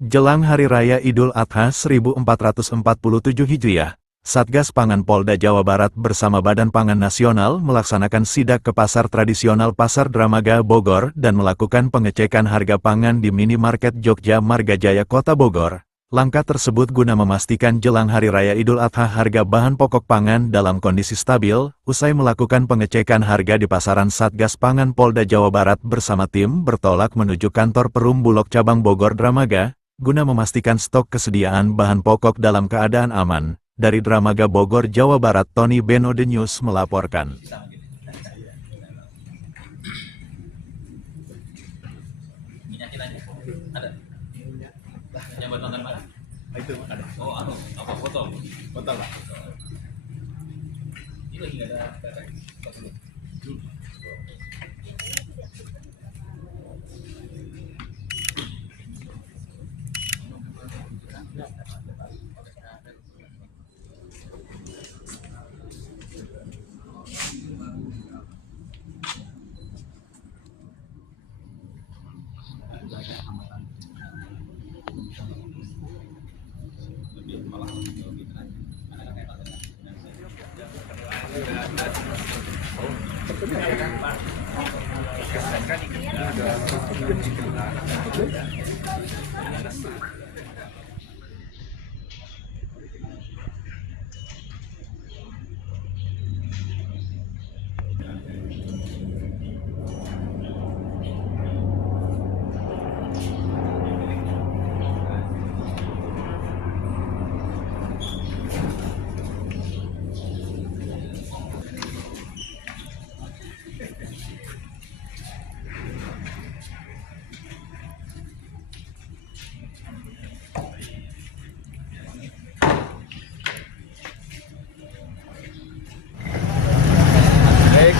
Jelang Hari Raya Idul Adha 1447 Hijriah, Satgas Pangan Polda Jawa Barat bersama Badan Pangan Nasional melaksanakan sidak ke pasar tradisional Pasar Dramaga Bogor dan melakukan pengecekan harga pangan di minimarket Jogja Margajaya Kota Bogor. Langkah tersebut guna memastikan jelang Hari Raya Idul Adha harga bahan pokok pangan dalam kondisi stabil. Usai melakukan pengecekan harga di pasaran, Satgas Pangan Polda Jawa Barat bersama tim bertolak menuju kantor Perum Bulog Cabang Bogor Dramaga, guna memastikan stok kesediaan bahan pokok dalam keadaan aman. Dari Dramaga Bogor, Jawa Barat, Tony Beno The News melaporkan. Itu ada. Oh, apa foto? Foto lah. Ini lagi nggak ada data.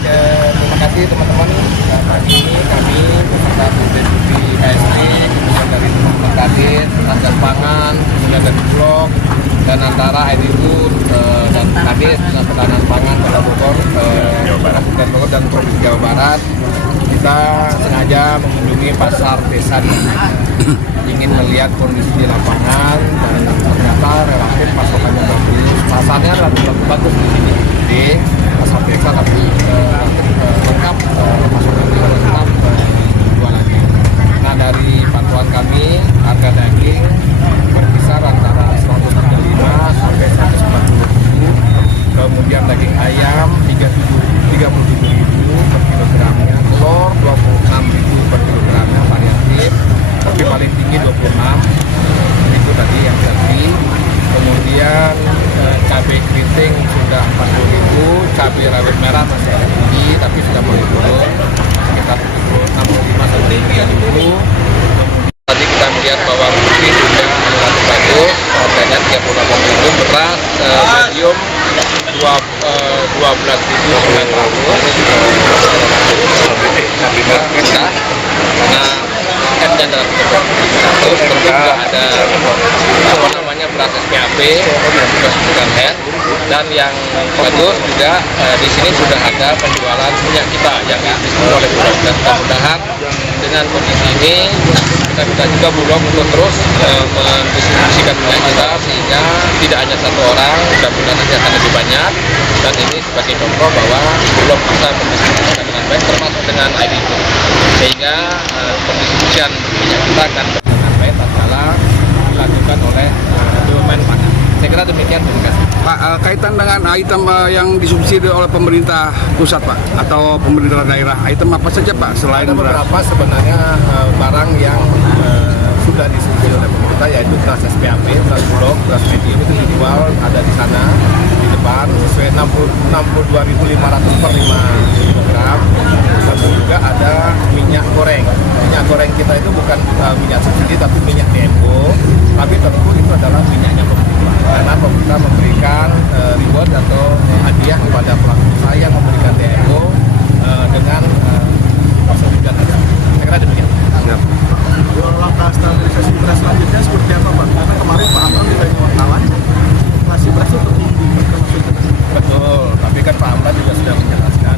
Terima kasih teman-teman. Pagi ini kami beserta Bu Deputi KSP, kemudian dari teman-teman Kadin, Satgas Pangan, kemudian dari Bulog, dan antara IDU dan Kadin, Dinas Ketahanan Pangan Kota Bogor, Kabupaten Bogor dan Provinsi Jawa Barat, kita sengaja mengunjungi pasar desa ini, ingin melihat kondisi di lapangan, dan ternyata relatif pasokannya bagus. Pasarnya relatif bagus di sini, di pasar desa, tapi lengkap pasokannya lengkap jualannya. Nah, dari pantauan kami harga daging berkisar antara 135 sampai 140.000, kemudian daging ayam 37.000 per kilogramnya, telur 26.000 per kilogramnya variatif, tapi paling tinggi 26. Itu tadi yang tadi. Kemudian cabai keriting sudah 40.000, cabai rawit merah masih ada tinggi tapi sudah mulai turun sekitar 65 sampai 70.000. Tadi kita melihat bahwa putih sudah relatif bagus, harganya 38.000, beras medium 12.900. Nah, M-nya adalah 100, tentu juga ada beras SPAP juga sudah head, dan yang bagus juga di sini sudah ada penjualan minyak kita yang didistribusi oleh Bulog, dan mudah-mudahan dengan kondisi ini kita minta juga Bulog untuk terus mendistribusikan minyak kita sehingga tidak hanya satu orang, mudah-mudahan nanti akan lebih banyak, dan ini sebagai contoh bahwa Bulog bisa mendistribusikan dengan baik termasuk dengan IDU, sehingga pendistribusian minyak kita akan dengan baik tatkala dilakukan oleh BUMN Pangan. Saya kira demikian, terima kasih. Pak, kaitan dengan item yang disubsidi oleh pemerintah pusat, Pak, atau pemerintah daerah, item apa saja, Pak, selain ada beras? beberapa sebenarnya barang yang sudah disubsidi oleh pemerintah, yaitu beras SPAP, beras Bulog, beras medium itu dijual ada di sana di depan sesuai 62.500 per 5 kg. Lalu juga ada minyak goreng. Minyak goreng kita itu bukan minyak subsidi tapi minyak DMO, tapi tentu itu adalah minyaknya pemerintah, karena pemerintah memberikan reward atau hadiah kepada pelaku usaha yang memberikan DMO dengan persetujuan ada. Saya kira demikian. Langkah stabilisasi beras selanjutnya seperti apa, Pak? Karena kemarin Pak Amran ditanya wartawan, inflasi beras itu tertinggi. Betul, tapi kan Pak Amran juga sudah menjelaskan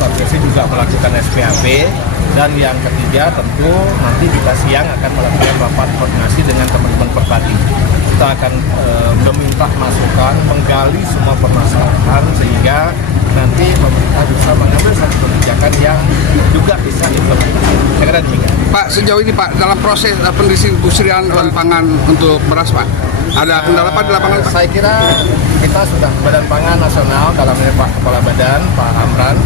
Transmigrasi juga melakukan SPAP, dan yang ketiga tentu nanti kita siang akan melakukan rapat koordinasi dengan teman-teman Perpati. Kita akan meminta masukan, menggali semua permasalahan sehingga nanti pemerintah bisa mengambil satu kebijakan yang juga bisa implementasi. Saya kira demikian. Pak, sejauh ini Pak, dalam proses pendistribusian pangan untuk beras Pak, ada kendala Pak di lapangan Pak? Saya kira kita sudah, Badan Pangan Nasional dalam ini Pak Kepala Badan, Pak Amran,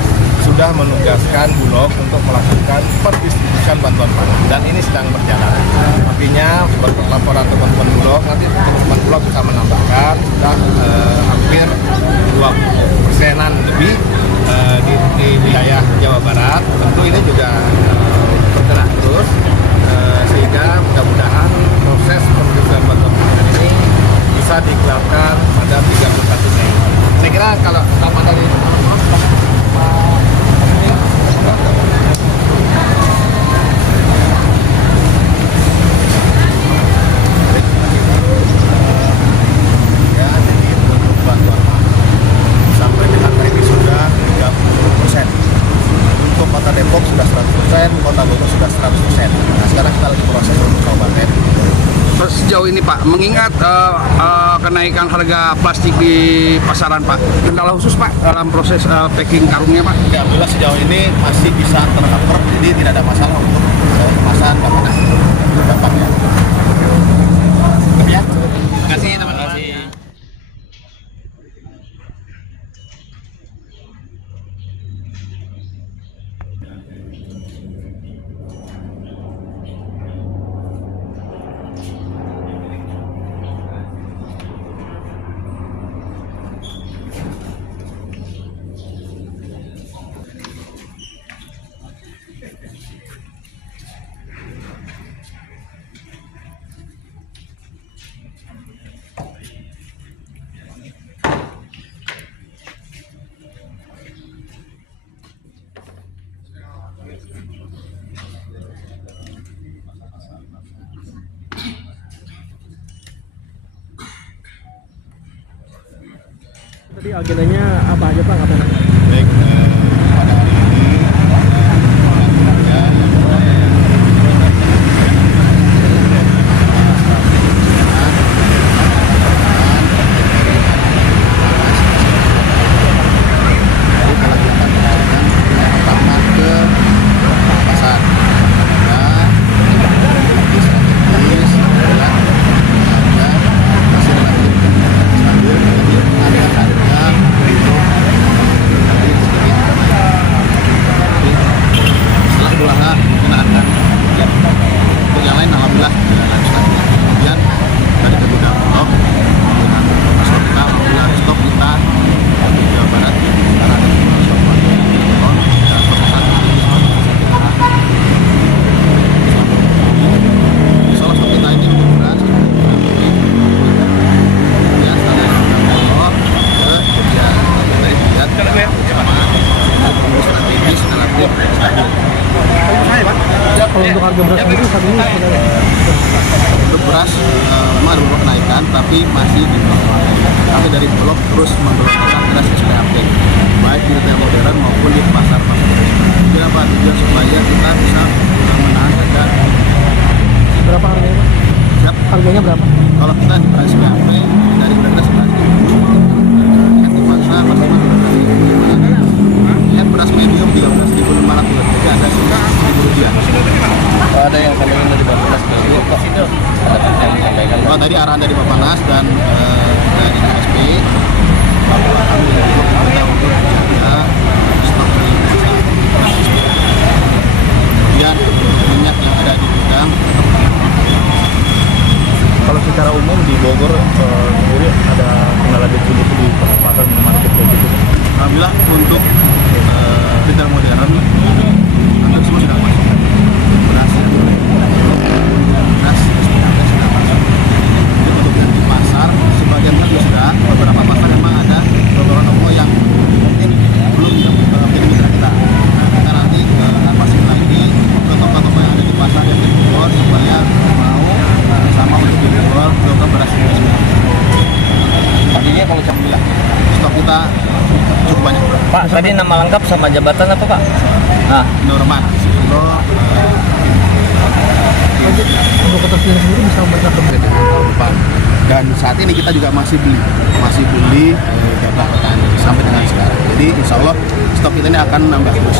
sudah menugaskan Bulog untuk melakukan pendistribusian bantuan pangan, dan ini sedang berjalan. Artinya laporan teman-teman Bulog, nanti teman-teman Bulog bisa menambahkan sudah hampir 20%-an lebih di wilayah Jawa Barat. Tentu ini juga bergerak terus, sehingga mudah-mudahan proses pendistribusian bantuan pangan ini bisa digelarkan pada 31 Mei. Saya kira kalau sama dari Sampai dengan hari ini sudah 30%. Untuk kota Depok sudah 100%, kota Bogor sudah 100%. Nah, sekarang kita lagi proses untuk kabupaten. Sejauh ini Pak, mengingat kenaikan harga plastik di pasaran Pak, kendala khusus Pak dalam proses packing karungnya Pak? Ya, alhamdulillah sejauh ini masih bisa tercover, jadi tidak ada masalah untuk kemasan keamanan dampaknya. ya. Terima kasih teman-teman. Tadi agendanya apa aja Pak? Baik, pada hari ini Untuk harga beras sendiri saat ini sebenarnya? Untuk beras memang ada beberapa kenaikan, tapi masih di bawah. Kami dari Bulog terus memperlakukan beras SPAP, baik di retail modern maupun di pasar-pasar. Jadi apa tujuan supaya kita bisa menahan harga. Berapa harganya Pak? Siap. Harganya berapa? Kalau kita di beras SPAP dari beras 11.000, di pasar masih ya beras medium 13.500, jadi ada sekitar Rp1.000. Ada yang sampaikan dari Bapak Oh, tadi arahan dari Bapak Nas dan dari KSP, bahwa kami dari pemerintah untuk menjaga stok di kemudian minyak yang ada di gudang. Kalau secara umum di Bogor sendiri ada kendala distribusi di pasar minimarket kayak gitu? Alhamdulillah untuk retail modern hampir semua sudah masuk. Beras sudah masuk. Jadi untuk yang di pasar sebagian kan sudah, beberapa pasar memang ada beberapa toko yang mungkin belum menjadi mitra kita. Nah, kita nanti masih lagi ke toko-toko yang ada di pasar yang dijual supaya mau sama untuk dijual ke beras ini. Artinya kalau Alhamdulillah stok kita cukup banyak. Pak, tadi nama lengkap sama jabatan apa Pak? Nah, Norman, Untuk ketersediaan sendiri bisa memecah tahun depan. Dan saat ini kita juga masih beli gabah petani sampai dengan sekarang. Jadi insya Allah stok kita ini akan nambah terus.